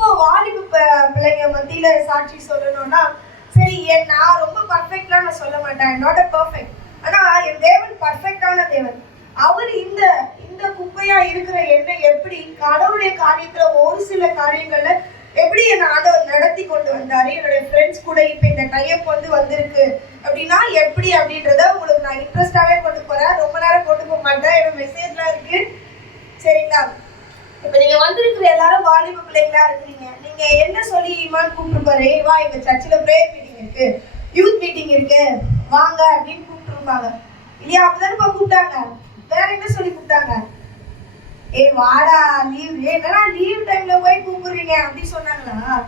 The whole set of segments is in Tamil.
இப்போ வாலிப பிள்ளைங்க மத்தியில சாட்சி சொல்லணும்னா, சரி நான் ரொம்ப பர்ஃபெக்ட்லாம் நான் சொல்ல மாட்டேன், நாட் அ பர்ஃபெக்ட். ஆனா என் தேவன் பர்ஃபெக்டான தேவன். அவர் இந்த இந்த குப்பையா இருக்கிற என்னை எப்படி கடவுளுடைய காரியத்துல ஒரு சில காரியங்கள்ல எப்படி என்ன ஆண்டவர் நடத்தி கொண்டு வந்தாரு, என்னுடைய ஃப்ரெண்ட்ஸ் கூட இப்ப இந்த டைப் வந்திருக்கு அப்படின்னா எப்படி அப்படின்றத உங்களுக்கு நான் இன்ட்ரெஸ்டாவே கொண்டு போறேன். ரொம்ப நேரம் கொண்டு போக மாட்டேன், எனக்கு மெசேஜ்லாம் இருக்கு. சரிங்களா? இப்ப நீங்க வந்திருக்கிற எல்லாரும் வாலிப பிள்ளைங்களா இருக்கிறீங்க. நீங்க என்ன சொல்லி ஈமான் கூப்பிட்டுருப்பாரு, வா எங்க சர்ச்சில் பிரேயர் மீட்டிங் இருக்கு, யூத் மீட்டிங் இருக்கு, வாங்க அப்படின்னு கூப்பிட்டுருப்பாங்க இல்லையா? அப்படிதானே கூப்பிட்டாங்க. வேற என்ன சொல்லி கூப்பிட்டாங்க? வாடா லீவ், என்னடா லீவ் டைம்ல போய் கூப்பிடுறீங்க அப்படி சொன்னாங்களா?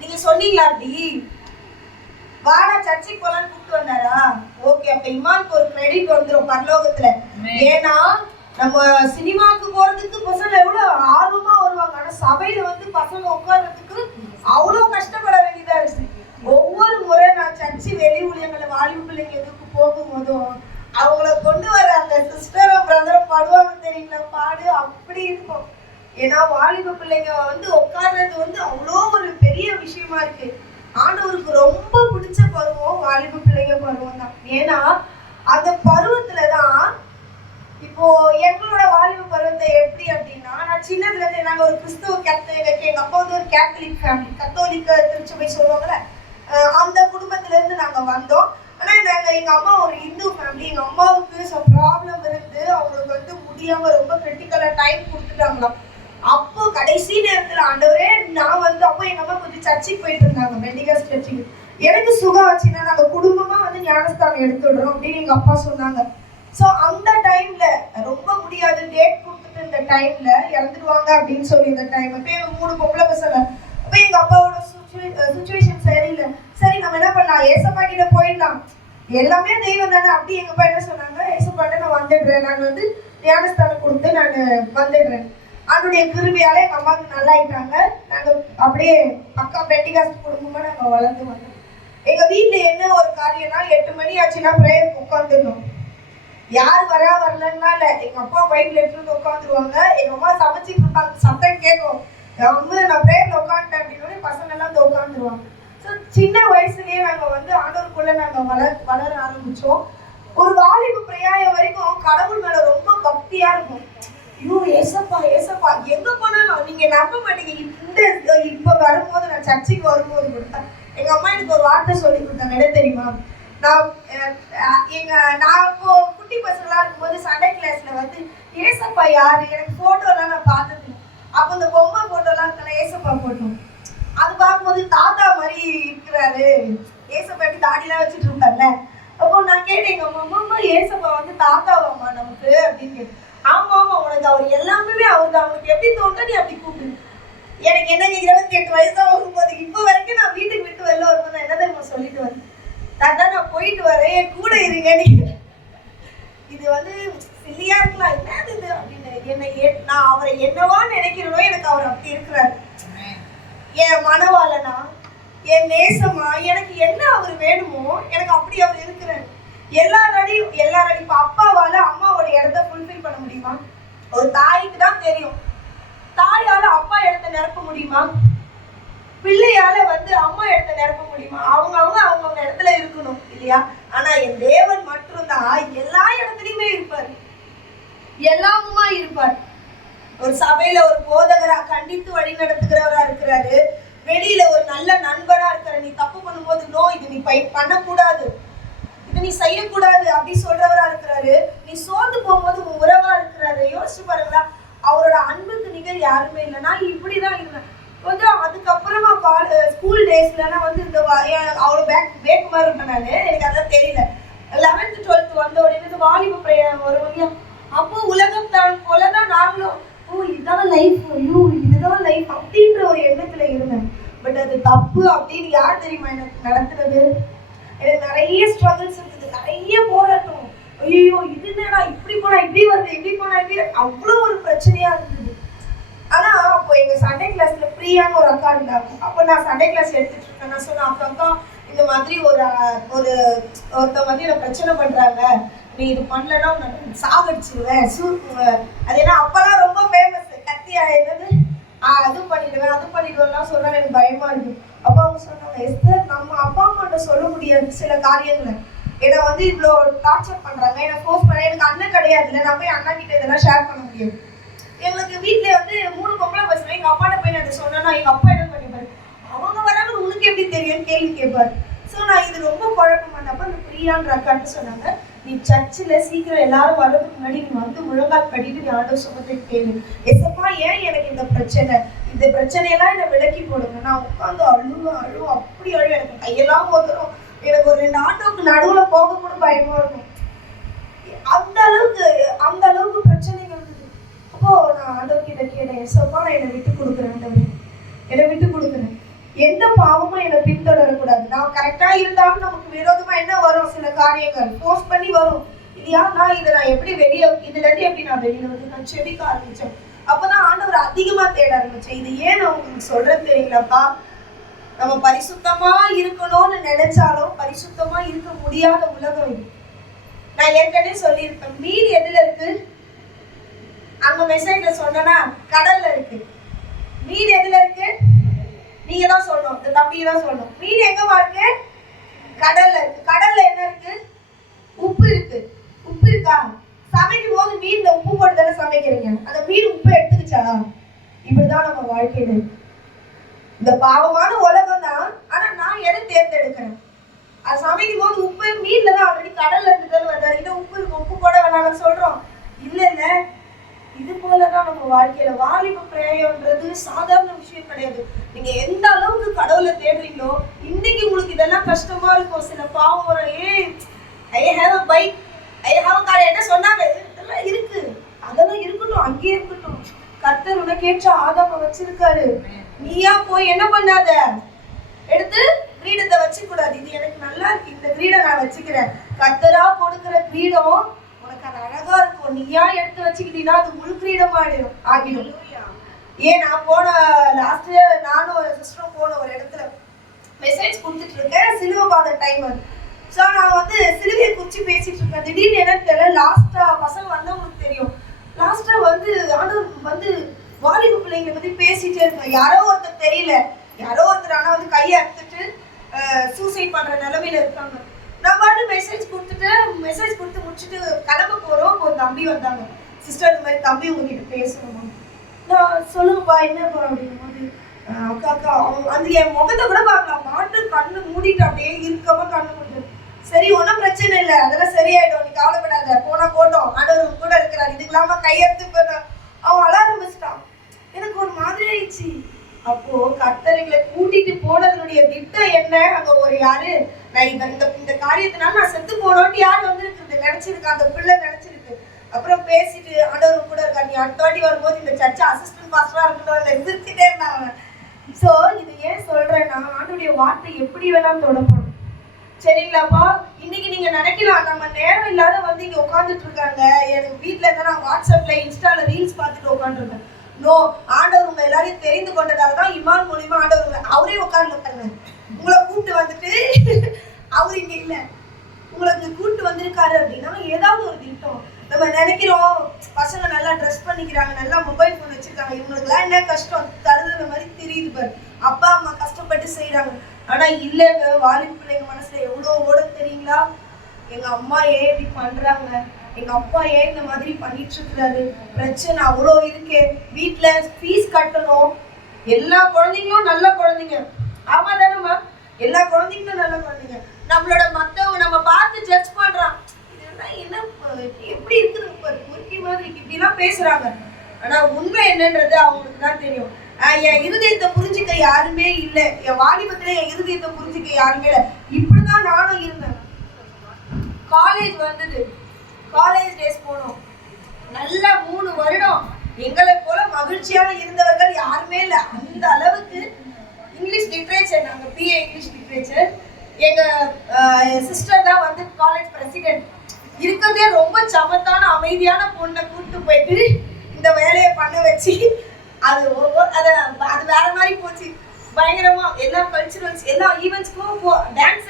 நீங்க சொன்னீங்களா அப்படி? வாடா சர்ச்சுக்கு போலான்னு கூப்பிட்டு வந்தாரா? ஓகே, அப்ப இமானுக்கு ஒரு கிரெடிட் வந்துடும் பரலோகத்துல. ஏன்னா நம்ம சினிமாவுக்கு போறதுக்கு பசங்க எவ்வளவு ஆர்வமா வருவாங்க, ஆனா சபையில பசங்க உட்கார்றதுக்கு அவ்வளவு கஷ்டப்பட வேண்டியதா இருக்கு. ஒவ்வொரு முறை நான் சர்ச்சு வெளி ஊழியங்களை வாலிப பிள்ளைங்க எதுக்கு போகும்போதும் அவங்கள கொண்டு வர அந்த சிஸ்டரும் பிரதரும் பாடுவாங்க தெரியுங்களா, பாடு அப்படி இருக்கும். ஏன்னா வாலிப பிள்ளைங்க உட்கார்றது அவ்வளோ ஒரு பெரிய விஷயமா இருக்கு. ஆண்டவருக்கு ரொம்ப பிடிச்ச பருவம் வாலிப பிள்ளைங்க பருவம் தான். ஏன்னா அந்த பருவத்துலதான் இப்போ எங்களோட வாலிப பருவத்தை எப்படி அப்படின்னா, நான் சின்னதுல இருந்து நாங்க ஒரு கிறிஸ்துவ எங்க அப்பா ஒரு கேத்தலிக் ஃபேமிலி, கத்தோலிக்க திருச்சபை சொல்லுவாங்கல்ல, அந்த குடும்பத்துல இருந்து நாங்க வந்தோம். ஆனா நாங்க எங்க அம்மா ஒரு இந்து ஃபேமிலி. எங்க அம்மாவுக்கு ப்ராப்ளம் இருந்து அவங்களுக்கு முடியாம ரொம்ப கிரிட்டிக்கலா டைம் கொடுத்துட்டாங்களாம். அப்போ கடைசி நேரத்துல ஆண்டவரே நான் அப்போ எங்க அம்மா கொஞ்சம் சர்ச்சுக்கு போயிட்டு இருந்தாங்க, பெண்டிகாஸ் சர்ச்சுக்கு. எனக்கு சுகம் ஆச்சுன்னா நாங்க குடும்பமா ஞானஸ்தானம் எடுத்துடுறோம் அப்படின்னு எங்க அப்பா சொன்னாங்க. ஸோ அந்த டைம்ல ரொம்ப முடியாது, டேட் கொடுத்துட்டு இந்த டைம்ல இறந்துடுவாங்க அப்படின்னு சொல்லி இந்த டைம் இப்போ 3 பொம்பளை பசங்க. அப்போ எங்க அப்பாவோட சுச்சுவேஷன் சரியில்லை. சரி நம்ம என்ன பண்ணலாம், ஏசப்பா கிட்ட போயிடலாம், எல்லாமே தெய்வம் தானே. அப்படி எங்க அப்பா என்ன சொன்னாங்க, ஏசப்பாட்ட நான் வந்துடுறேன், நான் ஞானஸ்தானம் கொடுத்து நான் வந்துடுறேன். அதனுடைய கிருபியால எங்க அம்மாவுக்கு நல்லா ஆயிட்டாங்க. நாங்க அப்படியே பக்கா பெண்டிகாஸ்ட் குடும்பமா நாங்க வளர்ந்து வந்தோம். எங்க வீட்டுல என்ன ஒரு காரியம்னா 8 மணி ஆச்சுன்னா பிரேயர் உட்காந்துடணும். யார் வரலன்னா இல்ல, எங்க அப்பா பைக்ல எடுத்துட்டு உட்காந்துருவாங்க. எங்க அம்மா சமைச்சிட்டு இருப்பாங்க, சத்தம் கேட்கும், நான் பிரேயர்ல உட்காந்துட்டேன் அப்படின்னு பசங்க எல்லாம் உட்காந்துருவாங்க. ஸோ சின்ன வயசுலயே நாங்க ஆண்டவருக்குள்ள நாங்க வளர ஆரம்பிச்சோம். ஒரு வாலிப பிரயாயம் வரைக்கும் கடவுள் மேல ரொம்ப பக்தியா இருக்கும். ஐயோ ஏசப்பா ஏசப்பா எங்க போனாலும் நீங்க நம்ப மாட்டீங்க. இப்ப வரும்போது நான் சர்ச்சுக்கு வரும்போது கொடுத்தா எங்க அம்மா எனக்கு ஒரு வார்த்தை சொல்லி கொடுத்தாங்க, என்ன தெரியுமா? நான் இப்போ குட்டி பசங்களா இருக்கும்போது சண்டே கிளாஸ்ல ஏசப்பா யாரு எனக்கு போட்டோலாம் நான் பார்த்தது. அப்போ இந்த பொம்மை போட்டோலாம் இருக்கல, ஏசப்பா போட்டோ, அது பார்க்கும்போது தாத்தா மாதிரி இருக்கிறாரு, ஏசப்பா எப்படி தாடிலாம் வச்சுட்டு இருக்காருல்ல. அப்போ நான் கேட்டேன் எங்க அம்மா, ஏசப்பா தாத்தாவாமா நமக்கு அப்படின்னு கேட்டேன். ஆமா ஆமா, உனக்கு அவர் எல்லாமே அவர் தான், அவனுக்கு எப்படி தோன்ற நீ அப்படி கூப்பிடு. எனக்கு என்ன 28 வயசா வரும்போது இப்போ வரைக்கும் நான் வீட்டுக்கு விட்டு வெளில வரும்போது நான் என்ன தெரியுமா சொல்லிட்டு வரேன், தாத்தா நான் போயிட்டு வரேன், என் கூட இருங்க. இது சில்லியா இருக்கலாம், என்னது இது அப்படின்னு நான் அவரை என்னவா நினைக்கிறனோ எனக்கு அவர் அப்படி இருக்கிறாரு. என் மனவாளனா, என் நேசமா, எனக்கு என்ன அவர் வேணுமோ எனக்கு அப்படி அவர் இருக்கிறாரு. எல்லாரும் இப்ப அப்பாவால அம்மாவோட இடத்த ஃபுல்ஃபில் பண்ண முடியுமா? ஒரு தாய்க்கு தான் தெரியும். தாயால அப்பா இடத்த நிரப்ப முடியுமா? பிள்ளையால அம்மா இடத்த நிரப்ப முடியுமா? அவங்க இடத்துல இருக்கணும் இல்லையா? ஆனா என் தேவன் மட்டும்தான் எல்லா இடத்துலயுமே இருப்பார், எல்லாமுமா இருப்பார். ஒரு சபையில ஒரு போதகரா கண்டித்து வழி நடத்துகிறவரா இருக்கிறாரு, வெளியில ஒரு நல்ல நண்பரா இருக்கிற, நீ தப்பு பண்ணும்போது நோ இது நீ பண்ணக்கூடாது, இது நீ செய்யக்கூடாது அப்படி சொல்றவரா இருக்கிறாரு. நீ சோர்ந்து போகும்போது உன் உறவா இருக்கிறாரு. யோசிச்சு பாருங்களா, அவரோட அன்புக்கு நிகர் யாருமே இல்லை. நான் இப்படிதான் இருந்தேன். அதுக்கப்புறமா ஸ்கூல் டேஸ்ல இந்த அவ்வளோ பேக் மாதிரி இருப்பேன் நான், எனக்கு அதான் தெரியல. 11th 12th வந்த உடனே வாலிப பிரயாணம் வரும் இல்லையா, அப்போ உலகம் தான் போலதான் நாங்களும் இதுதான் லைஃப், ஐயோ இதுதான் லைஃப் அப்படின்ற ஒரு எண்ணத்துல இருந்தேன். பட் அது தப்பு அப்படின்னு யார் தெரியுமா எனக்கு நடத்துறது? எனக்கு நிறைய ஸ்ட்ரகிள்ஸ் இருந்தது, நிறைய போராட்டம். ஐயோ இது என்னடா இப்படி போனா இப்படி வருது, இப்படி போனா இப்படி, அவ்வளோ ஒரு பிரச்சனையா இருந்தது. ஆனா அப்போ எங்க சண்டே கிளாஸ்ல ஃப்ரீயான ஒரு அக்கா இருந்தாங்க. அப்போ நான் சண்டே கிளாஸ் எடுத்துட்டு இருக்கேன். நான் சொன்னேன், அக்கா இந்த மாதிரி ஒருத்தவங்க என்ன பிரச்சனை பண்றாங்க, நீ இது பண்ணலன்னா நான் சாகடிச்சிருவேன். அது ஏன்னா அப்பெல்லாம் ரொம்ப ஃபேமஸ், கத்தியா என்னது அது பண்ணிடுவேன் அது ஏமாத்திடுவோம்லாம் சொல்றாங்க, எனக்கு பயமா இருக்கு. அப்ப அவங்க சொன்னாங்க, எஸ்தர் நம்ம அப்பா அம்மாட்ட சொல்ல முடியாது சில காரியங்களை. என்னை வந்து இவ்வளோ டார்ச்சர் பண்றாங்க, என்னை ஃபோர்ஸ் பண்ண, எனக்கு அண்ணன் கிடையாதுல்ல, நான் போய் அண்ணா கிட்ட இதெல்லாம் ஷேர் பண்ண முடியாது. எங்களுக்கு வீட்டுல வந்து 3 பொம்பளை பசங்க, எங்க அப்பாட்ட போய் நான் இதை சொன்னா எங்க அப்பா என்ன பண்ணிப்பாரு, அவங்க வராங்க உனக்கு எப்படி தெரியும்னு கேள்வி கேட்பாரு. ஸோ நான் இது ரொம்ப குழப்பமானப்ப அந்த பிரியான்ற அக்கான்னு சொன்னாங்க, நீ சர்ச்சில் சீக்கிரம் எல்லாரும் வர்றதுக்கு முன்னாடி நீ வந்து முழங்கால் படிட்டு நீ ஆண்டவர் சுமத்தை கேளு. எசப்பா ஏன் எனக்கு இந்த பிரச்சனை, இந்த பிரச்சனையெல்லாம் என்னை விலக்கி போடுங்க. நான் உட்காந்து அழுவும் அப்படி அழுவும், எனக்கு கையெல்லாம் போதுரும், எனக்கு ஒரு 2 ஆட்டோவுக்கு நடுவில் போக கூட பயமா இருக்கும். அந்த அளவுக்கு பிரச்சனைகள் இருந்தது. அப்போ நான் ஆண்டவர் கிட்ட கேட்டேன், எசப்பா நான் என்னை விட்டு கொடுக்குறேன், என்னை விட்டு கொடுக்குறேன், எந்த பாவமும் என்னை பின்தொடரக்கூடாது. நான் கரெக்டா இருந்தாலும் நமக்கு விரோதமா என்ன வரும், சில காரியங்கள் போஸ்ட் பண்ணி வரும் இல்லையா. நான் எப்படி வெளியே, இதுல இருந்து எப்படி நான் வெளியில வந்து நான் செபிக்க ஆரம்பிச்சேன். அப்பதான் ஆண்டவர் அதிகமா தேட ஆரம்பிச்சேன். இது ஏன் நான் உங்களுக்கு சொல்றேன்னு தெரியலப்பா, நம்ம பரிசுத்தமா இருக்கணும்னு நினைச்சாலும் பரிசுத்தமா இருக்க முடியாத உலகம் இது. நான் ஏற்கனவே சொல்லியிருப்பேன், மீன் எதுல இருக்கு, அங்க மெசேஜ்ல சொன்னா கடல்ல இருக்கு. மீன் எதுல இருக்கு, நீங்க தான் சொல்லணும், இந்த தம்பியை தான் சொல்லணும். மீன் எங்கவா இருக்கு, கடல்ல இருக்கு. கடல்ல என்ன இருக்கு, உப்பு இருக்கு. உப்பு இருக்கா, சமைக்கும் போது மீன்ல உப்பு போட்டு தானே சமைக்கிறீங்க, அந்த மீன் உப்பு எடுத்துக்கிச்சா? இப்படிதான் நம்ம வாழ்க்கையில இந்த பாவமான உலகம் தான். ஆனா நான் எதை தேர்ந்தெடுக்கிறேன், அது சமைக்கும் போது உப்பு மீன்ல தான் ஆல்ரெடி கடல்ல இருந்து வருது, உப்பு இருக்கு, உப்பு போட வேணாம்னு சொல்றோம். இல்ல இது போலதான் நம்ம வாழ்க்கையில வாலிப பிரேயம்ன்றது சாதாரண விஷயம் கிடையாது. நீங்க எந்த அளவுக்கு கடவுளை தேடுறீங்களோ, இன்னைக்கு உங்களுக்கு இதெல்லாம் கஷ்டமா இருக்கும். சில பாவம் வர, I have a bike, I have a car, என்ன சொன்னாங்க, இதெல்லாம் இருக்கு, அதெல்லாம் இருக்கட்டும், அங்கேயே இருக்கட்டும். கர்த்தர் உனக்கேற்ற ஆதாம வச்சிருக்காரு. நீயா போய் என்ன பண்ணாத, எடுத்து கிரீடத்தை வச்சுக்க கூடாது. இது எனக்கு நல்லா இருக்கு, இந்த கிரீடம் நான் வச்சுக்கிறேன். கர்த்தரா கொடுக்கிற கிரீடம் உனக்கு அது அழகா இருக்கும். நீயா எடுத்து வச்சுக்கிட்டீங்கன்னா அது முழு கிரீடம் ஆகிடும். ஏன் நான் போன லாஸ்ட் நானும் ஒரு சிஸ்டரும் போன ஒரு இடத்துல மெசேஜ் கொடுத்துட்டு இருக்கேன், சிலுவை பாத டைம். ஸோ நான் வந்து சிலுவையை குறிச்சு பேசிட்டு இருக்கேன். திடீர்னு என்னன்னு தெரியல, லாஸ்டா பசங்க வந்தவங்களுக்கு தெரியும், லாஸ்டா வந்து ஆண்டவர் வந்து வாலிப பிள்ளைங்களை பத்தி பேசிட்டே இருக்கேன். யாரோ ஒருத்தர் தெரியல, யாரோ ஒருத்தர் ஆனா வந்து கையை அறுத்துட்டு சூசைட் பண்ற நிலைமையில இருக்காங்க. நான் பாட்டு மெசேஜ் கொடுத்து முடிச்சுட்டு கிளம்ப போறோம். ஒரு தம்பி வந்தாங்க, சிஸ்டர் இந்த மாதிரி தம்பி உங்ககிட்ட பேசணுமா. நான் சொல்லுங்கப்பா என்னப்பா அப்படிங்கும் போது, அக்கா அந்த என் முகத்தை கூட பார்க்கலாம், மாட்டு கண்ணு மூடிட்டு அப்படியே இருக்கமா கண்ணு மூடிட்டு, சரி ஒன்றும் பிரச்சனை இல்லை, அதெல்லாம் சரியாயிடும், நீ கவலைப்படாத, போனா போட்டோம், ஆண்டவர் கூட இருக்கிறார், இதுக்கு இல்லாம கையெடுத்து போன அவன் அழ ஆரம்பிச்சிட்டான். எனக்கு ஒரு மாதிரி ஆயிடுச்சு. அப்போ கர்த்தர்களை கூட்டிட்டு போனதனுடைய திட்டம் என்ன, அங்க ஒரு யாரு, நான் இந்த காரியத்தினால நான் செத்து போனோன்ட்டு யார் வந்து நினைச்சிருக்கா, அந்த பிள்ளை நினைச்சிருக்கு. அப்புறம் பேசிட்டு ஆண்டவர் கூட இருக்கா, நீ அடுத்த வாட்டி வரும்போது இந்த சர்ச்சை அசிஸ்டன்ட் பாஸ்டரா இருக்கட்டும் எதிர்த்துட்டே இருந்தாங்க. ஸோ இது ஏன் சொல்றேன்னா, ஆண்டோடைய வார்த்தை எப்படி வேணாலும் தொடப்படும், சரிங்களாப்பா. இன்னைக்கு நீங்க நினைக்கலாம், நம்ம நேரம் இல்லாத வந்து இங்க உட்காந்துட்டு இருக்காங்க, எனக்கு வீட்டுல இருந்தா நான் வாட்ஸ்அப்ல இன்ஸ்டால ரீல்ஸ் பார்த்துட்டு உட்காந்துருக்கேன். நோ, ஆண்டவர் உங்க எல்லாரையும் தெரிந்து கொண்டதாலதான் இமான் மூலியமா ஆண்டவர் அவரே உட்கார்ந்து உங்களை கூப்பிட்டு வந்துட்டு அவர் இங்க இல்ல, உங்களுக்கு கூப்பிட்டு வந்திருக்காரு அப்படின்னா ஏதாவது ஒரு திட்டம். நம்ம நினைக்கிறோம் பசங்க நல்லா ட்ரெஸ் பண்ணிக்கிறாங்க, நல்லா மொபைல் போன் வச்சிருக்காங்க, இவங்களுக்கு எல்லாம் என்ன கஷ்டம் தருதுற மாதிரி தெரியுது பாரு, அப்பா அம்மா கஷ்டப்பட்டு செய்யறாங்க. ஆனா இல்லைங்க, வாலிப பிள்ளைங்க மனசுல எவ்வளவு ஓட தெரியுங்களா, எங்க அம்மா ஏன் இப்படி பண்றாங்க, எங்க அப்பா ஏன் இந்த மாதிரி பண்ணிட்டு இருக்கிறாரு, பிரச்சனை அவ்வளோ இருக்கு, வீட்டுல ஃபீஸ் கட்டணும், எல்லா குழந்தைங்களும் நல்ல குழந்தைங்க, ஆமா தானேம்மா, எல்லா குழந்தைங்களும் நல்ல குழந்தைங்க, நம்மளோட மத்தவங்க நம்ம பார்த்து ஜட்ஜ் பண்றான், என்ன எப்படி இருக்குது முறுக்கி மாதிரி இப்படிலாம் பேசுறாங்க. ஆனா உண்மை என்னன்றது அவங்களுக்கு தான் தெரியும். என் இருதயத்தை புரிஞ்சுக்க யாருமே இல்லை, என் வாலிபத்துல என் இருதயத்தை புரிஞ்சுக்க யாருமே இல்லை. இப்படிதான் நானும் இருந்தேன். காலேஜ் வந்தது, காலேஜ் டேஸ் போனோம், நல்ல 3 வருடம் எங்களை போல மகிழ்ச்சியாக இருந்தவர்கள் யாருமே இல்லை. அந்த அளவுக்கு இங்கிலீஷ் லிட்ரேச்சர், நாங்கள் பிஏ இங்கிலீஷ் லிட்ரேச்சர், எங்க சிஸ்டர் தான் வந்து காலேஜ் பிரசிடென்ட். இருக்கிறதே ரொம்ப சமத்தான அமைதியான பொண்ணை கூப்பிட்டு போயிட்டு இந்த வேலையை பண்ண வச்சு அது வேற மாதிரி போச்சு. பயங்கரமா எல்லா கல்ச்சுரல்ஸ் எல்லா ஈவெண்ட்ஸ்க்கும் டான்ஸ்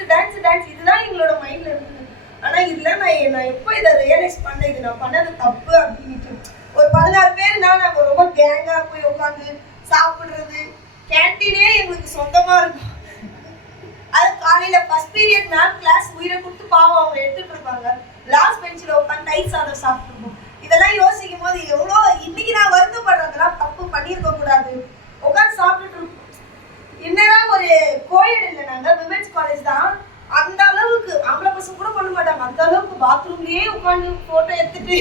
இதுதான் எங்களோட மைண்ட்ல இருந்தது. ஆனா இதுல நான் எப்போ இதை ரியலைஸ் பண்ணேன், இது நான் பண்ணது தப்பு அப்படின்ட்டு. ஒரு 16 பேர்னா நாங்க ரொம்ப கேங்கா போய் உட்காந்து சாப்பிடுறது, கேண்டீன் கேன்டீனே எங்களுக்கு சொந்தமா இருக்கும். அது காலையில ஃபர்ஸ்ட் பீரியட் மேம் கிளாஸ் உயிரை கொடுத்து பாவம் அவங்க எடுத்துட்டு இருப்பாங்க. லாஸ்ட் பெஞ்சில் உட்காந்து டைட் சாதம் சாப்பிட்டுருப்போம். இதெல்லாம் யோசிக்கும் போது எவ்வளோ இன்னைக்கு நான் வருத்தப்படுறதெல்லாம் தப்பு பண்ணியிருக்க கூடாது. உட்காந்து சாப்பிட்டுட்டு இருப்போம். என்னதான் ஒரு கோயட் இல்லை, நாங்கள் விமென்ஸ் காலேஜ் தான். அந்த அளவுக்கு ஆம்பளை பசங்க கூட பண்ண மாட்டாங்க. அந்த அளவுக்கு பாத்ரூம்லயே உட்காந்து போட்டோ எடுத்துட்டு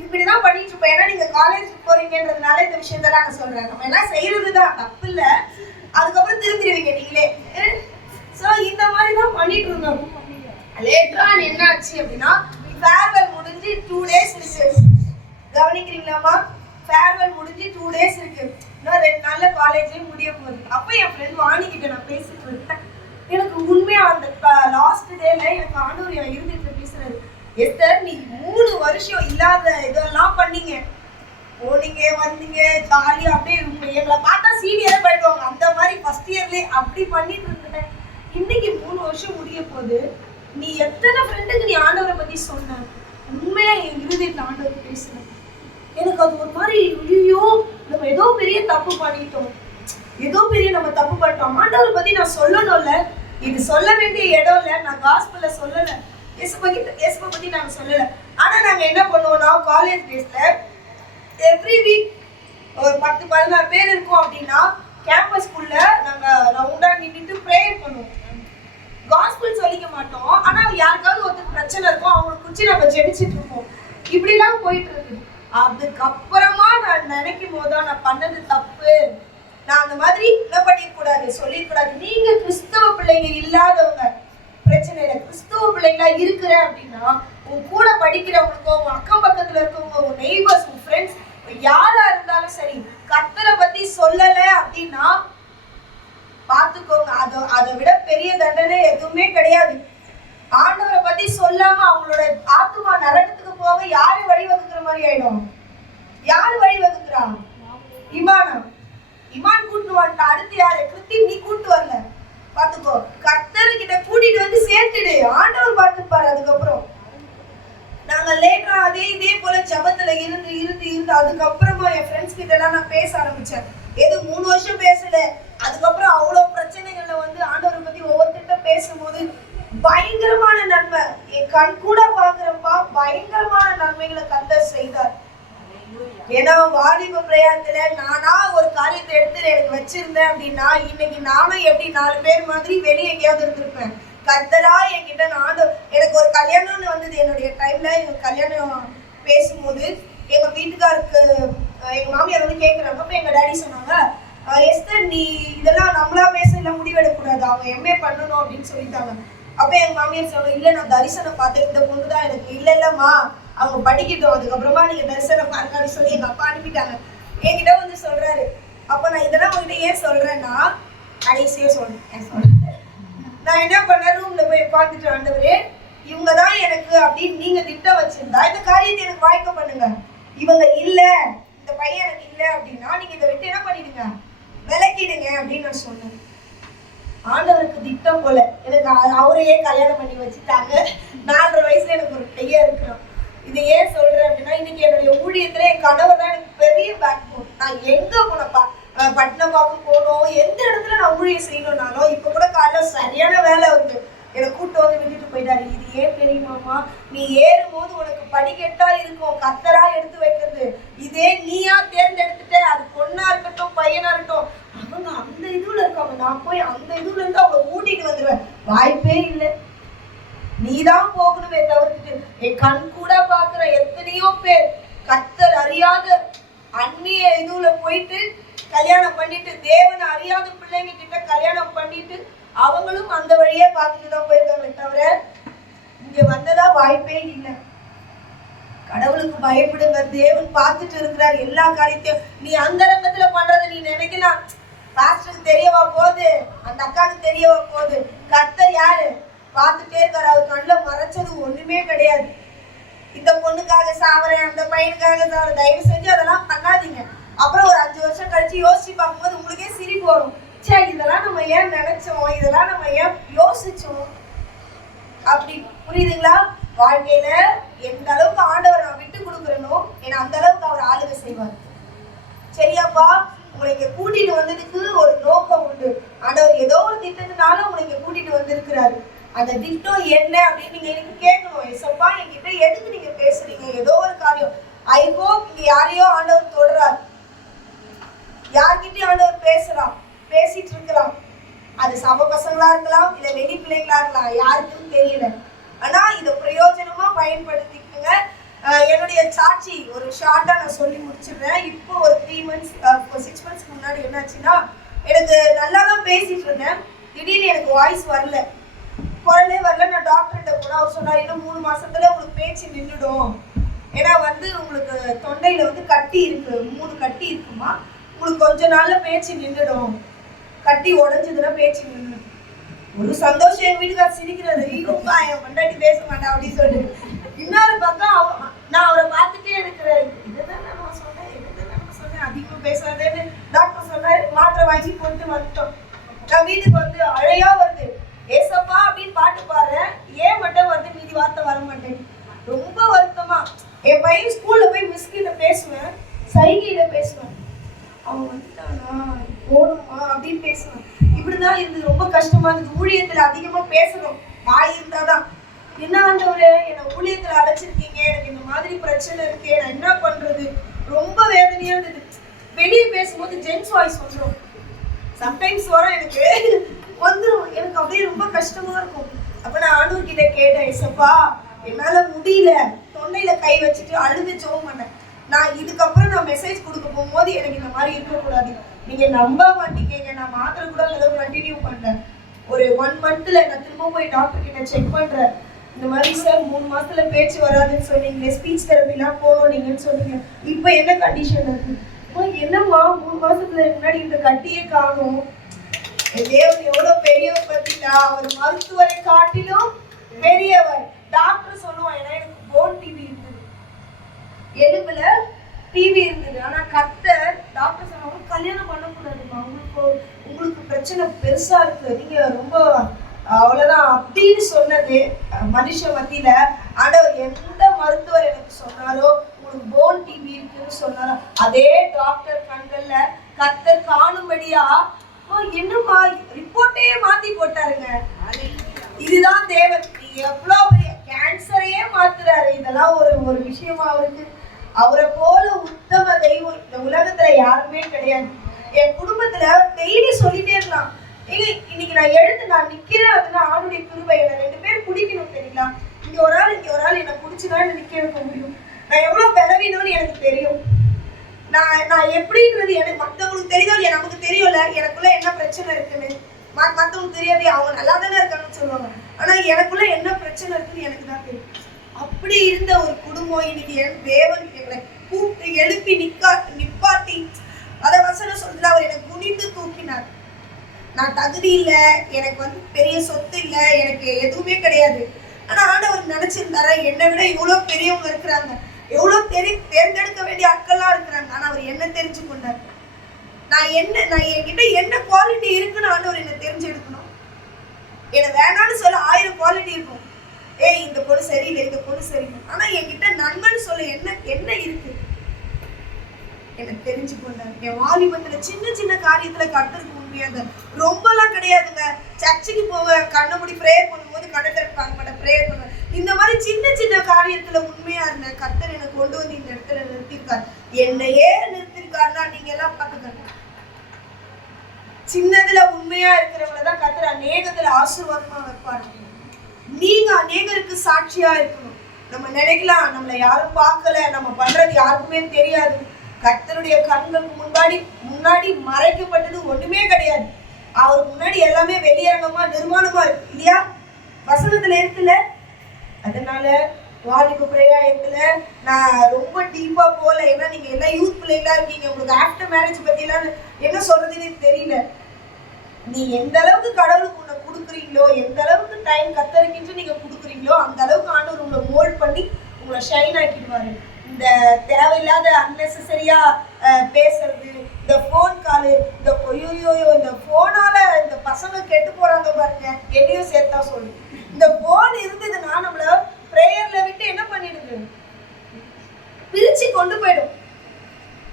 இப்படிதான் பண்ணிட்டு இருப்போம். ஏன்னா நீங்க காலேஜ் போறீங்கன்றதுனால இந்த விஷயத்தெல்லாம் நான் சொல்றேன். நம்ம எல்லாம் செய்யறதுதான் தப்பு இல்லை. அதுக்கப்புறம் திரும்பிடுவீங்க நீங்களே. ஸோ இந்த மாதிரி தான் பண்ணிட்டு இருந்தோம். லேட்டரா என்ன ஆச்சு அப்படின்னா ஃபேர்வெல் முடிஞ்சு 2 days இருக்கு. கவனிக்கிறீங்களாமா? ஃபேர்வெல் முடிஞ்சு 2 days இருக்கு. இன்னும் 2 நாள்ல காலேஜே முடிய போகுது. அப்போ என் ஃப்ரெண்ட் வாணிக்கிட்ட நான் பேசிட்டு இருக்கேன். எனக்கு உண்மையா அந்த லாஸ்ட் டேல எனக்கு ஆண்டவர் என் இருந்துட்டு பேசுறாரு, எஸ்தர் நீ 3 வருஷம் இல்லாத இதெல்லாம் பண்ணீங்க, போனீங்க வந்தீங்க ஜாலியா அப்படியே எங்களை பார்த்தா சீனியரே போயிடுவாங்க. அந்த மாதிரி ஃபர்ஸ்ட் இயர்லேயே அப்படி பண்ணிட்டு இருந்தேன். இன்னைக்கு 3 வருஷம் முடிய போகுது. நீ எத்தனை ஃப்ரெண்டுக்கு நீ ஆண்டவரை பத்தி சொன்ன? உண்மையா என் இருதயத்துல ஆண்டவர் பேசுறேன். எனக்கு அது ஒரு மாதிரி ஐயோ நம்ம ஏதோ பெரிய தப்பு பண்ணிட்டோம், ஏதோ பெரிய நம்ம தப்பு பண்ணிட்டோம். ஆண்டவரை பத்தி நான் சொல்லணும்ல, இது சொல்ல வேண்டிய இடம் இல்லை. நான் காஸ்பல்ல சொல்லலை, இயேசுவை பத்தி நாங்க சொல்லலை. ஆனா நாங்க என்ன பண்ணுவோம்னா காலேஜ் டேஸ்ல எவ்ரி வீக் ஒரு 10-14 பேர் இருக்கோம் அப்படின்னா கேம்பஸ்குள்ள நாங்க ரவுண்டா நின்றுட்டு ப்ரேயர் பண்ணுவோம். காஸ்பல் சொல்லிக்க மாட்டோம், ஆனா யாருக்காவது ஒருத்தருக்கு பிரச்சனை இருக்கும், அவங்களை குறிச்சு நம்ம ஜெபிச்சுட்டு இருப்போம். இப்படிலாம் போயிட்டு இருக்கு. அதுக்கப்புறமா நான் நினைக்கும் போதுதான் நான் பண்ணது தப்பு, நான் அந்த மாதிரி என்ன பண்ணிடக்கூடாது, சொல்லிடக்கூடாது. நீங்க கிறிஸ்தவ பிள்ளைங்க இல்லாதவங்க பிரச்சனை இல்லை. கிறிஸ்தவ பிள்ளைங்களா இருக்கிற அப்படின்னா உன் கூட படிக்கிறவங்களுக்கோ, உன் அக்கம் பக்கத்துல இருக்கவங்க, உன் நெய்பர்ஸ், உன் ஃப்ரெண்ட்ஸ் யாரா இருந்தாலும் சரி, கர்த்தரை பத்தி சொல்லல அப்படின்னா பாத்துக்கோங்க. அதை விட பெரிய தண்டனை எதுவுமே கிடையாது. ஆண்டவரை பத்தி சொல்லாம அவங்களோட ஆத்மா நரகத்துக்கு போக யாரு வழிவகுக்கிற மாதிரி ஆயிடும்? யாரு வழிவகுக்கிறா? இமான் கூட்டு வந்துட்டா. அடுத்து யாரு? கிருத்தி நீ கூட்டு வரல, பாத்துக்கோ. கர்த்தர்கிட்ட கூட்டிட்டு வந்து சேர்த்துடு, ஆண்டவர் பார்த்துப்பாரு. அதுக்கப்புறம் நாங்க லேட்டரா இதே போல ஜபத்துல இருந்து அதுக்கப்புறமா என் ஃப்ரெண்ட்ஸ் கிட்ட எல்லாம் நான் பேச ஆரம்பிச்சேன். எது 3 வருஷம் பேசல. அதுக்கப்புறம் அவ்வளவு பிரச்சனைகள்ல வந்து ஆண்டவரை பத்தி ஒவ்வொருத்திட்ட பேசும்போது பயங்கரமான நன்மை என் கண் கூட பாக்குறப்பா, பயங்கரமான நன்மைகளை கர்த்தர் செய்தார். ஏன்னா வாலிப பிரயாணத்துல நானா ஒரு காரியத்தை எடுத்து எனக்கு வச்சிருந்தேன் அப்படின்னா இன்னைக்கு நானும் எப்படி 4 பேர் மாதிரி வெளியே எங்கேயாவது இருந்திருப்பேன். கர்த்தரா என்கிட்ட எனக்கு ஒரு கல்யாணம்னு வந்தது. என்னுடைய டைம்ல எங்க கல்யாணம் பேசும்போது எங்க வீட்டுக்காருக்கு எங்க மாமியார் வந்து கேட்குறாங்க. அப்ப எங்க டாடி சொன்னாங்க, எஸ்தர் நீ இதெல்லாம் நம்மளா பேசல முடிவெடுக்கக்கூடாது, அவங்க எம்ஏ பண்ணணும் அப்படின்னு சொல்லிட்டாங்க. அப்ப எங்க மாமியார் சொன்னாங்க, இல்லை நான் தரிசனம் பார்த்தேன், இந்த பொண்ணு தான் எனக்கு. இல்லம்மா அவங்க படிக்கட்டும், அதுக்கப்புறமா நீங்க தரிசனம் பார்க்கலாம்னு சொல்லி எங்க அப்பா அனுப்பிட்டாங்க. என்கிட்ட வந்து சொல்றாரு. அப்ப நான் இதெல்லாம் உங்ககிட்ட ஏன் சொல்றேன்னா கடைசியா சொல்றேன். நான் என்ன பண்ணேன், ரூம்ல போய் உட்காந்துட்டு, ஆண்டவரே இவங்கதான் எனக்கு அப்படின்னு நீங்க திட்டம் வச்சிருந்தா இந்த காரியத்தை எனக்கு வாய்க்க பண்ணுங்க. இவங்க இல்ல, இந்த பையன் எனக்கு இல்ல அப்படின்னா நீங்க இதை விட்டு என்ன பண்ணிடுங்க, விலக்கிடுங்க அப்படின்னு நான் சொன்னேன். ஆண்டவருக்கு திட்டம் போல எனக்கு அவரையே கல்யாணம் பண்ணி வச்சுட்டாங்க. 4.5 வயசுல எனக்கு ஒரு பையன் இருக்கிறோம். இதை ஏன் சொல்றேன் அப்படின்னா இன்னைக்கு என்னுடைய ஊழியத்துல என் கணவர் தான் எனக்கு பெரிய பேக் போன். நான் எங்க போனப்பா பட்டினப்பாக்கம் போனோம், எந்த இடத்துல நான் ஊழியம் செய்யணும்னாலும் இப்ப கூட காலைல சரியான வேலை வந்து என்னை கூட்டு வந்து விட்டுட்டு போயிட்டாரு. இது ஏன் தெரியுமாமா, நீ ஏறும் போது உனக்கு படிக்கட்டா இருக்கும், கர்த்தரா எடுத்து வைக்கிறது. இதே நீயா தேர்ந்தெடுத்துட்ட, அது பொண்ணா இருக்கட்டும் பையனா இருக்கட்டும், அவங்க அந்த இதுல இருக்காங்க, நான் போய் அந்த இதுல இருந்து அவங்க ஊட்டிட்டு வந்துடுவேன். வாய்ப்பே இல்லை. நீதான் போகணுமே தவிர்த்துட்டு என் கண் கூட பாக்குற எத்தனையோ பேர் கர்த்தர் அறியாத அந்நிய இதுல போயிட்டு கல்யாணம் பண்ணிட்டு, தேவனை அறியாத பிள்ளைங்க கிட்ட கல்யாணம் பண்ணிட்டு அவங்களும் அந்த வழியே பார்த்துட்டு தான் போயிருக்காங்களே தவிர இங்க வந்ததா வாய்ப்பே இல்லை. கடவுளுக்கு பயப்படுங்க, தேவன் பார்த்துட்டு இருக்கிறார் எல்லா காரியத்தையும். நீ அந்த ரங்கத்துல பண்றதை நீ நினைக்கலாம், பாஸ்டருக்கு தெரியவா போகுது, அந்த அக்காவுக்கு தெரியவா போகுது. கர்த்தர் யாரு பார்த்துட்டே இருக்காரு. அவர் கண்ணில் மறைச்சது ஒண்ணுமே கிடையாது. இந்த பொண்ணுக்காக சாவறேன், அந்த பையனுக்காக சாவறேன், தயவு செஞ்சு அதெல்லாம் பண்ணாதீங்க. அப்புறம் ஒரு 5 வருஷம் கழிச்சு யோசிச்சு பார்க்கும்போது உங்களுக்கே சிரிப்பு வரும். சே இதெல்லாம் நம்ம ஏன் நினைச்சோம், இதெல்லாம் நம்ம ஏன் யோசிச்சோம் அப்படி. புரியுதுங்களா? வாழ்க்கையில எந்த அளவுக்கு ஆண்டவர் நான் விட்டு கொடுக்குறேனோ ஏன்னா அந்த அளவுக்கு அவர் ஆளுகை செய்வார். சரியாப்பா? உங்களை இங்க கூட்டிட்டு வந்ததுக்கு ஒரு காண்பித்ததுனால உங்களை இங்க கூட்டிட்டு வந்திருக்கிறாரு. அந்த திட்டம் என்ன அப்படின்னு நீங்க எனக்கு கேட்கணும். ஏசப்பா என்கிட்ட எதுக்கு நீங்க பேசுறீங்க? ஏதோ ஒரு காரியம். ஐ ஹோப் இங்க யாரையோ ஆண்டவர் தொடுறார், யார்கிட்டயும் ஆண்டவர் பேசுறான், பேசிட்டு இருக்கிறான். அது சபை பசங்களா இருக்கலாம், இல்ல வெளி பிள்ளைங்களா இருக்கலாம், யாருக்கும் தெரியல. ஆனா இதை பிரயோஜனமா பயன்படுத்திக்கங்க. என்னுடைய சாட்சி ஒரு ஷார்ட்டா நான் சொல்லி முடிச்சிடுறேன். இப்போ ஒரு 6 months முன்னாடி என்னாச்சுன்னா, எனக்கு நல்லா தான் பேசிட்டு இருந்தேன். திடீர்னு எனக்கு வாய்ஸ் வரல, குரலே வரல. நான் டாக்டர்கிட்ட போனா அவர் சொன்னார், இன்னும் 3 மாசத்துல உங்களுக்கு பேச்சு நின்றுடும். ஏன்னா உங்களுக்கு தொண்டையில கட்டி இருக்கு, 3 கட்டி இருக்குமா, உங்களுக்கு கொஞ்ச நாள்ல பேச்சு நின்றுடும். கட்டி உடஞ்சதுன்னா பேச்சு நின்று. ஒரு சந்தோஷம், எங்க வீட்டுக்கார சிரிக்கிறது, ஐயோப்பா என் பொண்டாட்டி பேச மாட்டா அப்படின்னு சொல்லிட்டு. இன்னொரு பக்கம் நான் அவரை பார்த்துட்டே இருக்கிறேன். இதுதான் நான் சொன்னேன், அதிகமா பேசாதேன்னு டாக்டர் சொன்னாரு. மாத்திரை வாங்கி போட்டு வந்துட்டோம். நான் வீட்டுக்கு அழையா வருது, ஏசப்பா அப்படின்னு பாட்டு பாரு, ஏன் மட்டும் மீதி வார்த்தை வர மாட்டேன். ரொம்ப வருத்தமா என் பையன் ஸ்கூல்ல போய் மிஸ்கிட்ட பேசுவேன், சைகையில பேசுவேன். அவன் வந்துட்டானா போகணுமா அப்படின்னு பேசுவேன். இப்படிதான் இருந்தது, ரொம்ப கஷ்டமா இருந்தது. ஊழியத்துல அதிகமா பேசணும், வாய் இருந்தாதான். என்ன ஆண்டவரே, என்னை ஊழியத்துல அழைச்சிருக்கீங்க, எனக்கு இந்த மாதிரி பிரச்சனை இருக்கு, நான் என்ன பண்றது? ரொம்ப வேதனையா இருந்தது. வெளியே பேசும்போது ஜென்ஸ் வாய்ஸ் வந்துடும், சம்டைம்ஸ் வரும், எனக்கு வந்துடும். எனக்கு அப்படியே ரொம்ப கஷ்டமா இருக்கும். அப்ப நான் ஆண்டவர்கிட்ட கேட்டேன், ஏசப்பா என்னால முடியல. தொண்டையில கை வச்சுட்டு அழுது ஜெபம் பண்ணேன். நான் இதுக்கப்புறம் நான் மெசேஜ் கொடுக்க போகும்போது எனக்கு இந்த மாதிரி இருக்கக்கூடாது. நீங்க நம்ப மாட்டீங்க, நான் மாத்திரை கூட கண்டினியூ பண்ணேன். ஒரு 1 monthல நான் திரும்ப போய் டாக்டர் கிட்ட செக் பண்றேன். இந்த மாதிரி சார் 3 மாசத்துல பேச்சு வராதுன்னு சொன்னீங்க, ஸ்பீச் தெரபிலாம் போகணும் நீங்கன்னு சொன்னீங்க. இப்போ என்ன கண்டிஷன் இருக்கு? என்னம்மா 3 மாசத்துல முன்னாடி இந்த கட்டியே காணும். தேவன் எவ்வளவு பெரியவர் பத்தினா, அவர் மருத்துவரை காட்டிலும் பெரியவர். டாக்டர் சொல்லுவான், ஏன்னா எனக்கு போன் டிவி இருந்தது, எலும்புல டிவி இருந்தது. ஆனா கர்த்தர் டாக்டர் சொன்னாங்க, கல்யாணம் பண்ணக்கூடாதுமா, உங்களுக்கு பிரச்சனை பெருசா இருக்கு, நீங்க ரொம்ப அவ்வளவுதான் அப்படின்னு சொன்னது மனுஷ மத்தியில. ஆண்டவர் எந்த மருத்துவர் எனக்கு சொன்னாரோ, உங்களுக்கு போன் டிவி இருக்குன்னு சொன்னாரோ, அதே டாக்டர் கண்கள்ல கர்த்தர் காணும்படியா என்னமா ரிப்போர்ட்டே மாத்தி போட்டாருங்க. இதுதான் தேவன். எவ்வளவு பெரிய கேன்சரையே மாத்துறாரு. இதெல்லாம் ஒரு விஷயமா அவருக்கு. அவரை போல உத்தம தெய்வம் இந்த உலகத்துல யாருமே கிடையாது. என் குடும்பத்துல டெய்லி சொல்லிட்டே இருக்கலாம், இன்னைக்கு நான் நிக்கிறேன் அப்படின்னா ஆணுடைய கிருபை. என்ன 2 பேர் பிடிக்கணும் தெரியுங்களா? இங்க ஒரு ஆள் என்ன பிடிச்சுதான் என்ன நிக்க வைக்க முடியும். நான் எவ்வளவு பலவீனம்னு எனக்கு தெரியும். நான் எப்படின்றது எனக்கு மற்றவங்களுக்கு தெரியாது, நமக்கு தெரியும்ல எனக்குள்ள என்ன பிரச்சனை இருக்குன்னு. மற்றவங்களுக்கு தெரியாது, அவங்க நல்லா தானே இருக்காங்கன்னு சொல்லுவாங்க. ஆனா எனக்குள்ள என்ன பிரச்சனை இருக்குன்னு எனக்கு தான் தெரியும். அப்படி இருந்த ஒரு குடும்பம் இன்னைக்கு என் தேவன் எங்களை கூப்பிட்டு எழுப்பி நிப்பாட்டி, அதை வசனம் சொல்றது, அவர் எனக்கு குனிந்து தூக்கினார். நான் தகுதி இல்லை, எனக்கு பெரிய சொத்து இல்லை, எனக்கு எதுவுமே கிடையாது. ஆனா ஆண்டவர் நினைச்சிருந்தாரா, என்னை விட இவ்வளவு பெரியவங்க இருக்கிறாங்க, எவ்வளவு தேர்ந்தெடுக்க வேண்டிய ஆட்கள்லாம் இருக்கிறாங்க. ஆனா அவர் என்ன தெரிஞ்சு கொண்டார். நான் என்கிட்ட என்ன குவாலிட்டி இருக்குன்னு ஆண்டவர் என்ன தெரிஞ்சு எடுக்கணும். என்ன வேணான்னு சொல்ல 1000 குவாலிட்டி இருக்கும். இந்த பொண்ணு சரியில்லை, இந்த பொண்ணு சரியில்லை. ஆனா என்கிட்ட நண்பன் சொல்ல என்ன இருக்கு எனக்கு தெரிஞ்சு கொண்டார். என் வாலிபத்துல சின்ன காரியத்துல கர்த்தருக்கு உண்மையாக ரொம்பலாம் கிடையாதுங்க. சர்ச்சுக்கு போவேன், கண்ணை மூடி பிரேயர் பண்ணும்போது கண்ணை திறப்பாங்க மாட்டேன், பிரேயர் பண்ணுவேன். இந்த மாதிரி சின்ன காரியத்துல உண்மையா இருந்தேன். கர்த்தர் எனக்கு கொண்டு வந்து இந்த இடத்துல நிறுத்திருக்காரு. என்னையே நிறுத்திருக்காருன்னா நீங்க எல்லாம் பாத்துக்கங்க. சின்னதுல உண்மையா இருக்கிறவங்களதான் கர்த்தர் அநேகத்துல ஆசீர்வாதமா வைப்பாரு. நீங்க அநேகருக்கு சாட்சியா இருக்கணும். நம்ம நினைக்கலாம், நம்மளை யாரும் பார்க்கல, நம்ம பண்றது யாருக்குமே தெரியாது. கர்த்தருடைய கண்களுக்கு முன்னாடி மறைக்கப்பட்டது ஒண்ணுமே கிடையாது. அவர் முன்னாடி எல்லாமே வெளியரங்கமா நிர்மாணமா இருக்கு இல்லையா? வசனத்துல இருக்குல்ல. அதனால வாலிப பிரயாயத்துல நான் ரொம்ப டீப்பா போல. ஏன்னா நீங்க எல்லாம் யூத் பிள்ளைங்களா இருக்கீங்க, உங்களுக்கு ஆஃப்டர் மேரேஜ் பத்தி எல்லாம் என்ன சொல்றதுன்னு தெரியல. நீ எந்த அளவுக்கு கடவுளுக்கு உன்னை கொடுக்குறீங்களோ, எந்த அளவுக்கு டைம் கத்தரிக்கிட்டு நீங்க கொடுக்குறீங்களோ, அந்த அளவுக்கு ஆண்டவர் உங்களை மோல்ட் பண்ணி உங்களை ஷைன் ஆக்கிடுவாரு. இந்த தேவையில்லாத அன்னெசரியா பேசுறது, இந்த போன் காலு, இந்த இந்த போனால இந்த பசங்க கெட்டு போறாங்க பாருங்க, என்னையும் சேர்த்தா சொல்லு. இந்த போன் இருந்ததுன்னா நம்மள பிரேயர்ல விட்டு என்ன பண்ணிடுது, பிரிச்சு கொண்டு போயிடும்.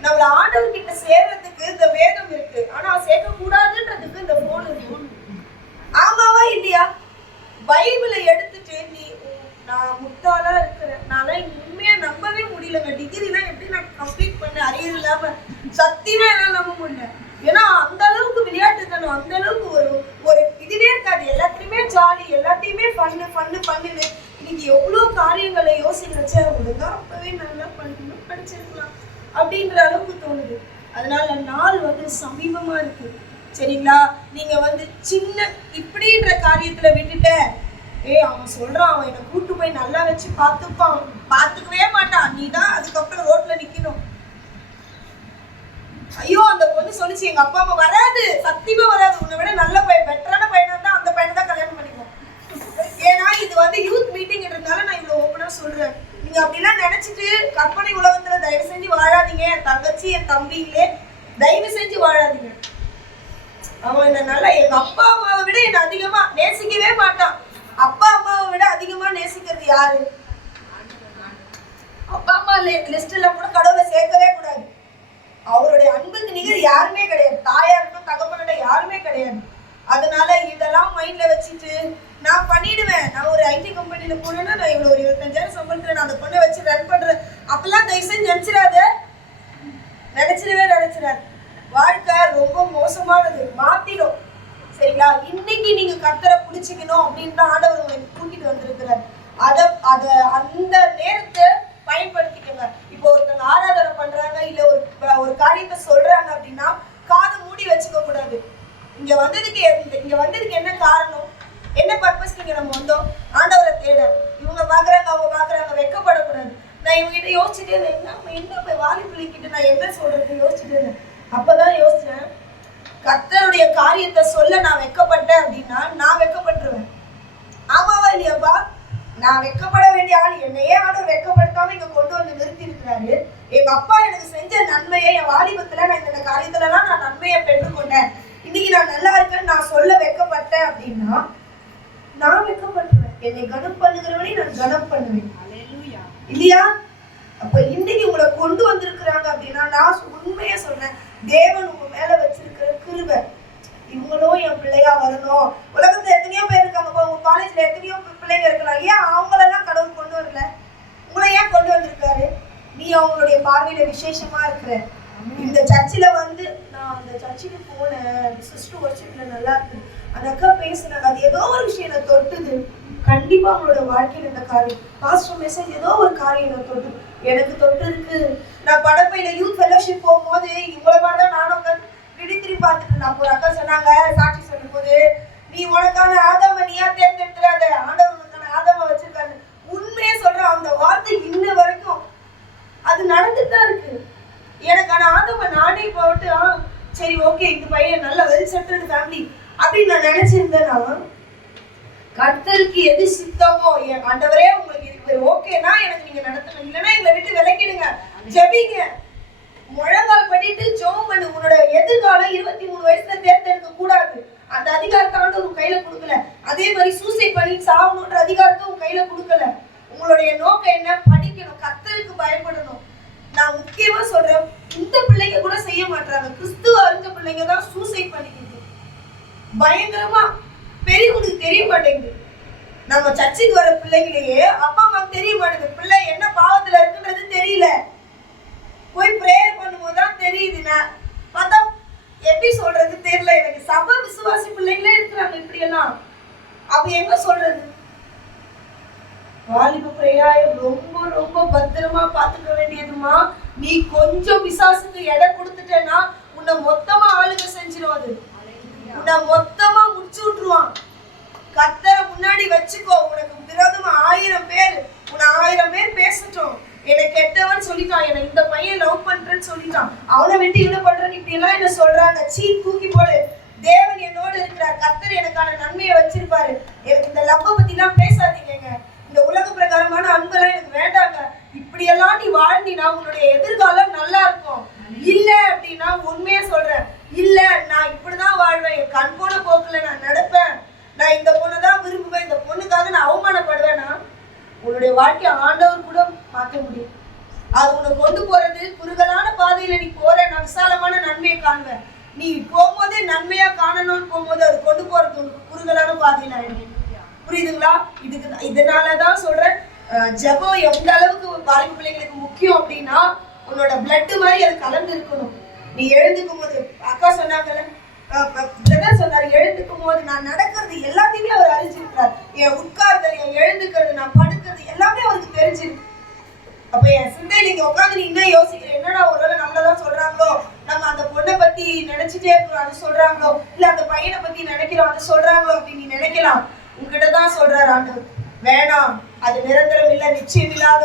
நம்மள ஆண்டவர் கிட்ட சேர்றதுக்கு இந்த வேதம் இருக்கு, ஆனா சேர்க்க கூடாதுன்றதுக்கு இந்த போன் இருக்கு. பைபிளை எடுத்துட்டு நான் முட்டாளா இருக்கிறேன், நான் உண்மையா நம்பவே முடியலங்க. டிகிரிலாம் எப்படி நான் கம்ப்ளீட் பண்ண அரியர் இல்லாம சத்தியமா என்னால நம்ப முடியல. ஏன்னா அந்த அளவுக்கு விளையாட்டுத்தனம், அந்த அளவுக்கு ஒரு இதுவே இருக்காது. எல்லாத்தையுமே ஜாலி, எல்லாத்தையுமே பண்ணுன்னு இன்னைக்கு எவ்வளவு காரியங்களை யோசிக்கிறச்ச ஒழுங்கா அப்பவே நல்லா படிச்சிருக்கலாம் அப்படின்ற அளவுக்கு தோணுது. அதனால நாள் சமீபமா இருக்கு. சரிங்களா? நீங்க சின்ன இப்படின்ற காரியத்துல விட்டுட்ட, அவன் சொல்றான், அவன் என்னை கூட்டு போய் நல்லா வச்சு பார்த்துப்பான், பார்த்துக்கவே மாட்டான், நீ தான் அதுக்கப்புறம் ரோட்ல நிக்கணும். ஐயோ அந்த பொண்ணு சொல்லிச்சு, எங்க அப்பா அம்மா வராது, சத்தியமா வராது, உன்னை விட நல்ல பையன், பெட்டரான பையனா தான் அந்த பையனை தான் கல்யாணம் பண்ணிக்குவோம். ஏன்னா இது யூத் மீட்டிங்ன்றதுனால நான் இவ்வளவு ஓப்பனா சொல்றேன். நீங்க அப்படிலாம் நினைச்சிட்டு கற்பனை உலகத்துல தயவு செஞ்சு வாழாதீங்க. என் தங்கச்சி, என் தம்பிங்களே, தயவு செஞ்சு வாழாதீங்க. அவன் என்ன நல்லா, எங்க அப்பா அம்மாவை விட என்ன அதிகமா நேசிக்கவே மாட்டான். அப்பா அம்மாவை விட அதிகமா நேசிக்கிறது யாரு? அப்பா அம்மா லிஸ்ட்ல கூட கடவுளை சேர்க்கவே கூடாது. அவருடைய அன்புக்கு நிகர் யாருமே கிடையாது. தாயா இருக்கட்டும், தகப்பனோட யாருமே கிடையாது. அதனால இதெல்லாம் மைண்ட்ல வச்சுட்டு நான் பண்ணிடுவேன். நான் ஒரு ஐடி கம்பெனில போனேன்னா நான் இவ்வளவு ஒரு 25,000 சம்பளத்துல நான் அந்த பொண்ணை வச்சு ரன் பண்றேன் அப்பெல்லாம் தயவு செஞ்சு நினைச்சிடாது. வாழ்க்கை ரொம்ப மோசமானது, மாத்திடும். சரிங்களா? இன்னைக்கு நீங்க கர்த்தரை பிடிச்சிக்கணும் அப்படின்னு தான் ஆண்டவர் உங்களுக்கு கூட்டிட்டு வந்திருக்கிறார். அத அந்த நேரத்தை பயன்படுத்திக்கோங்க. இப்போ ஒருத்தவங்க ஆராதனை பண்றாங்க, இல்ல ஒரு காரியத்தை சொல்றாங்க அப்படின்னா காதை மூடி வச்சுக்க கூடாது. இங்க வந்ததுக்கு என்ன காரணம், என்ன பர்பஸ் நீங்க நம்ம வந்தோம்? ஆண்டவரை தேட. இவங்க பாக்குறாங்க, அவங்க பாக்குறாங்க, வெக்கப்படக்கூடாது. நான் இவங்க கிட்ட யோசிச்சுட்டே இருந்தேன், என்ன போய் வாலி பிள்ளைகிட்ட நான் என்ன சொல்றது யோசிச்சுட்டு இருந்தேன். அப்பதான் யோசிச்சேன், கர்த்தருடைய காரியத்தை சொல்ல நான் வெக்கப்பட்டேன் அப்படின்னா நான் வெக்கப்பட்டுருவேன். ஆமாவா இல்லையாப்பா? நான் வெக்கப்பட வேண்டிய ஆள் என்னையே ஆண்டவர் வெக்கப்படுத்தாம இங்க கொண்டு வந்து நிறுத்தி இருக்கிறாரு. எங்க அப்பா எனக்கு செஞ்ச நன்மையை, என் வாலிபத்துல நான் இந்த காரியத்துல எல்லாம் நான் நன்மையை பெற்றுக்கொண்டேன், இன்னைக்கு நான் நல்லா இருக்கேன்னு நான் சொல்ல வெக்கப்பட்டேன் அப்படின்னா நான் வெக்கப்பட்டுருவேன். என்னை கனம் பண்ணுகிறவனே நான் கனம் பண்ணுவேன். இல்லையா? அப்ப இன்னைக்கு உங்களை கொண்டு வந்திருக்கிறாங்க அப்படின்னா நான் உண்மையா சொல்றேன், தேவன் உங்க மேல வச்சிருக்கிற கிருபை. இவங்களும் என் பிள்ளையா வரணும். உலகத்துல எத்தனையோ பேர் இருக்காங்க, உங்க காலேஜ்ல எத்தனையோ பிள்ளைங்க இருக்கலாம், ஏன் அவங்களெல்லாம் கடவுள் கொண்டு வரல? உங்களை ஏன் கொண்டு வந்திருக்காரு? நீ அவங்களுடைய பார்வையில விசேஷமா இருக்கிற. இந்த சர்ச்சில் நான் அந்த சர்ச்சுக்கு போனேன், சிஸ்டர் வர்ஷிப்ல நல்லா இருக்கு, அந்த அக்கா பேசுனாங்க, அது ஏதோ ஒரு விஷயம் என்ன தொட்டுது. கண்டிப்பா அவங்களோட வாழ்க்கையில் இந்த காரியம், பாஸ்டர் மெசேஜ் ஏதோ ஒரு காரியம் என்ன தொட்டு, எனக்கு தொட்டு இருக்கு. நான் படப்பையில யூத் ஃபெலோஷிப் போகும்போது இவ்வளவு மாதிரிதான் நானும் திரும்பி பார்த்துட்டு நான் ஒரு அக்கா சொன்னாங்க, சாட்சி சொல்லும் போது, நீ உனக்கான ஆதாம நீயா தேர்ந்தெடுத்துறாத, ஆண்டவர் உனக்கான ஆதாம வச்சிருக்காரு. உண்மையே சொல்றேன், அந்த வார்த்தை இன்ன வரைக்கும் அது நடந்துட்டு தான் இருக்கு. எனக்கான ஆதாம நானே போட்டு சரி ஓகே இந்த பையன் நல்ல வெல் செட்டில்டு ஃபேமிலி அப்படின்னு நான் நினைச்சிருந்தேன்னா, கர்த்தருக்கு எது சித்தமோ, என் ஆண்டவரே உங்களுக்கு இது ஓகேனா எனக்கு நீங்க நடத்தணும், இல்லைன்னா எங்களை விட்டு விலக்கிடுங்க, ஜெபிங்க, முழங்கால் பண்ணிட்டு ஜெபம் பண்ணு. உன்னோட எதிர்காலம் 23 வயசுல தேர்ந்தெடுக்க கூடாது. அந்த அதிகாரத்தை உன் கையில கொடுக்கல. அதே மாதிரி சூசைட் பண்ணி சாகணுன்ற அதிகாரத்தை உன் கையில கொடுக்கல. உங்களுடைய நோக்கம் என்ன? படிக்கணும், கர்த்தருக்கு பயப்படணும். நான் முக்கியமா சொல்றேன், இந்த பிள்ளைங்க கூட செய்ய மாட்டாங்க. கிறிஸ்துவ அறிஞ்ச பிள்ளைங்க தான் சூசைட் பண்ணிக்கிறது பயங்கரமா. பெரியவங்களுக்கு தெரிய மாட்டேங்குது. நம்ம சர்ச்சுக்கு வர பிள்ளைங்களையே அப்பா அம்மாவுக்கு தெரிய மாட்டேங்குது, பிள்ளை என்ன பாவத்துல இருக்குன்றது தெரியல. போய் பிரேயர் பண்ணும்போது தான் தெரியுது. நான் பார்த்தா எப்படி சொல்றது தெரியல எனக்கு. சபை விசுவாசி பிள்ளைங்களே இருக்கிறாங்க இப்படி எல்லாம். அப்ப எங்க சொல்றது? வாலிப பிரயாயம் ரொம்ப ரொம்ப பத்திரமா பாத்துக்க வேண்டியதுமா. நீ கொஞ்சம் பிசாசுக்கு இடம் கொடுத்துட்டேன்னா உன்னை மொத்தமா ஆளுங்க செஞ்சிடும். அது உன்னை மொத்தமா முடிச்சு விட்டுருவான். கர்த்தரை முன்னாடி வச்சுக்கோ. உனக்கு விரோதமா 1000 பேர், உன்னை 1000 பேர் பேசட்டும், என்னை கெட்டவன் சொல்லிட்டான், என்னை இந்த பையன் லவ் பண்றேன்னு சொல்லிட்டான், அவனை விட்டு இவ்வளவு பண்றேன்னு இப்படி எல்லாம் என்ன சொல்றாங்க, சீ தூக்கி போடு. தேவன் என்னோடு இருக்கிறார், கர்த்தர் எனக்கான நன்மையை வச்சிருப்பாரு. எனக்கு இந்த லவ்வ பத்தி எல்லாம் பேசாதீங்க, இந்த உலக பிரகாரமான அன்பெல்லாம் எனக்கு வேண்டாங்க. இப்படி எல்லாம் நீ வாழ்ந்தினா உன்னுடைய எதிர்காலம் நல்லா இருக்கும். இல்ல அப்படின்னா உண்மையா சொல்றேன், இல்ல நான் இப்படிதான் வாழ்வேன், என் கண் போன போக்குல நான் நடப்பேன், நான் இந்த பொண்ணை தான் விரும்புவேன், இந்த பொண்ணுக்காக நான் அவமானப்படுவேன்னா உன்னுடைய வாழ்க்கையை ஆண்டவர் கூட மாற்ற முடியும். அது உன்னை கொண்டு போறது குறுகலான பாதையில நீ போற, நான் விசாலமான நன்மையை காணுவேன். நீ போகும்போதே நன்மையா காணணும்னு போகும்போது அது கொண்டு போறது உனக்கு குறுகலான பாதையில ஆயிடும். புரியுதுங்களா? இதனாலதான் சொல்றேன், ஜெபம் எந்த அளவுக்கு வாலிப பிள்ளைங்களுக்கு முக்கியம் அப்படின்னா, உன்னோட பிளட் மாதிரி அது கலந்து இருக்கணும். நீ எழுந்துக்கும் போது அக்கா சொன்னாங்கல்ல, பிரதர் சொன்னாரு, எழுந்துக்கும் போது நான் நடக்கிறது எல்லாத்தையுமே அவர் அறிஞ்சிருக்கிறார். என் உட்கார்தல், என் எழுந்துக்கிறது, நான் படுக்கிறது எல்லாமே அவருக்கு தெரிஞ்சிருக்கு. அப்ப என் சிந்தையில இங்க உட்காந்து நீ இன்னும் யோசிக்கிறேன், என்னடா ஒருவேளை நம்மளதான் சொல்றாங்களோ, நம்ம அந்த பொண்ணை பத்தி நினைச்சிட்டே இருக்கிறோம் அது சொல்றாங்களோ, இல்ல அந்த பையனை பத்தி நினைக்கிறோம் அது சொல்றாங்களோ அப்படின்னு நீ நினைக்கலாம். உங்ககிட்டதான் சொல்றாரு ஆண்டவர், வேணாம், அது நிரந்தரம் இல்ல, நிச்சயம் இல்லாத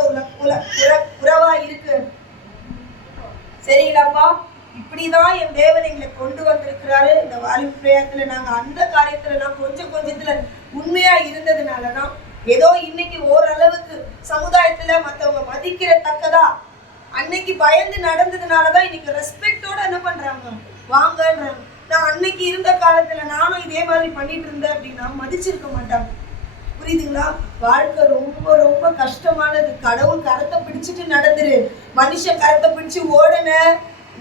உறவா இருக்கு. சரிங்களாப்பா? இப்படிதான் என் தேவன் எங்களை கொண்டு வந்திருக்கிறாரு. இந்த வாலிப பிரயாணத்துல நாங்க அந்த காரியத்துல நான் கொஞ்சத்துல உண்மையா இருந்ததுனாலதான் ஏதோ இன்னைக்கு ஓரளவுக்கு சமுதாயத்துல மத்தவங்க மதிக்கிறத்தக்கதா, அன்னைக்கு பயந்து நடந்ததுனாலதான் இன்னைக்கு ரெஸ்பெக்டோட என்ன பண்றாங்க, வாங்கன்றாங்க. நான் அன்னைக்கு இருந்த காலத்துல நானும் இதே மாதிரி பண்ணிட்டு இருந்தேன் அப்படின்னா மதிச்சிருக்க மாட்டாங்க. புரியுதுங்களா? வாழ்க்கை ரொம்ப ரொம்ப கஷ்டமானது. கடவுள் கரத்தை பிடிச்சிட்டு நடந்துரு, மனுஷன் கரத்தை பிடிச்சு ஓடுன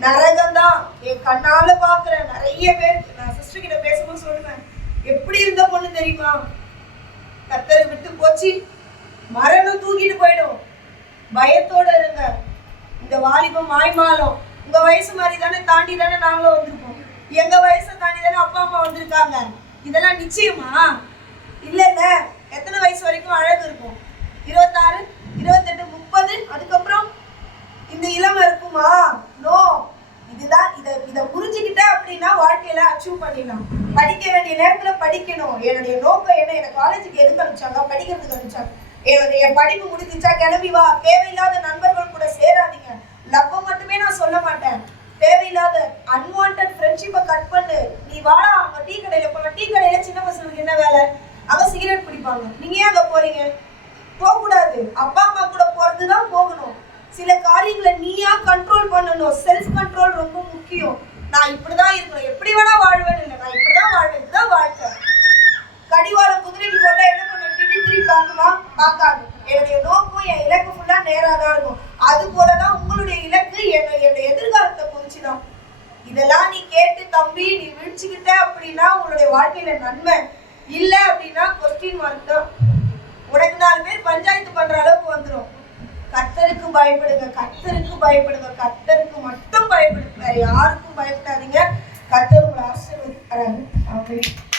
நரகம்தான். என் கண்ணால பாக்குற நிறைய பேர், நான் சிஸ்டர் கிட்ட பேசும்போது சொல்லுவேன், எப்படி இருந்த பொண்ணு தெரியுமா, கத்தரை விட்டு போச்சு, மரணம் தூக்கிட்டு போயிடும். பயத்தோட இருங்க. இந்த வாலிபம் மாய்மாலம் உங்க வயசு மாதிரி தானே, தாண்டி தானே நாங்களும் வந்திருப்போம். எங்க வயசை தாண்டி தானே அப்பா அம்மா வந்திருக்காங்க. இதெல்லாம் நிச்சயமா இல்ல. எத்தனை வயசு வரைக்கும் அழகு இருக்கும்? 26, 28, 30, அதுக்கப்புறம் இந்த இளமை இருக்குமா? நோ. இதுதான் இதை புரிஞ்சுக்கிட்ட அப்படின்னா வாழ்க்கையில அச்சீவ் பண்ணிடலாம். படிக்க வேண்டிய நேரத்துல படிக்கணும். என்னுடைய நோக்கம் என்ன, எனக்கு காலேஜுக்கு எதுக்கு அனுப்பிச்சாங்க? படிக்கிறதுக்கு அனுப்பிச்சாங்க. என் படிப்பு முடிஞ்சிச்சா கிளம்பி வா. தேவையில்லாத நண்பர்கள் கூட சேராதீங்க. லவ் மட்டுமே நான் சொல்ல மாட்டேன், தேவையில்லாத அன்வான்ட் ஃப்ரெண்ட்ஷிப்பை கட் பண்ணு. நீ வாடா, அங்க டீ கடையில போன, டீ கடையில சின்ன பசங்களுக்கு என்ன வேலை? அங்க சிகரெட் பிடிப்பாங்க. நீங்க ஏன் அங்க போறீங்க? போக கூடாது. அப்பா அம்மா கூட போறதுதான் போகணும். சில காரியங்களை நீயா கண்ட்ரோல் பண்ணணும். செல்ஃப் கண்ட்ரோல் ரொம்ப முக்கியம். நான் இப்படிதான் இருக்கணும், எப்படி வேணா வாழ்வேன் இல்லை, நான் இப்படிதான் வாழ்வேன், இதுதான் வாழ்க்கை. கடிவாளம் குதிரைக்கு போட்டா என்ன பண்ண, திருப்பி பார்க்குமா? பார்க்காது. என்னுடைய நோக்கம், என் இலக்கு ஃபுல்லா நேராதான் இருக்கும். அது போலதான் உங்களுடைய இலக்கு என்னுடைய எதிர்காலத்தை குறிச்சுதான். இதெல்லாம் நீ கேட்டு தம்பி நீ விழிச்சுக்கிட்ட அப்படின்னா உங்களுடைய வாழ்க்கையில நன்மை இல்ல அப்படின்னா கொஸ்டின் மார்க் தான். உனக்கு 4 பேர் பஞ்சாயத்து பண்ற அளவுக்கு வந்துடும். கர்த்தருக்கு பயப்படுங்க, கர்த்தருக்கு பயப்படுங்க, கர்த்தருக்கு மட்டும் பயப்படுங்க, வேற யாருக்கும் பயப்படாதீங்க. கர்த்தர் உங்களை ஆசீர்வதிக்கிறாரு.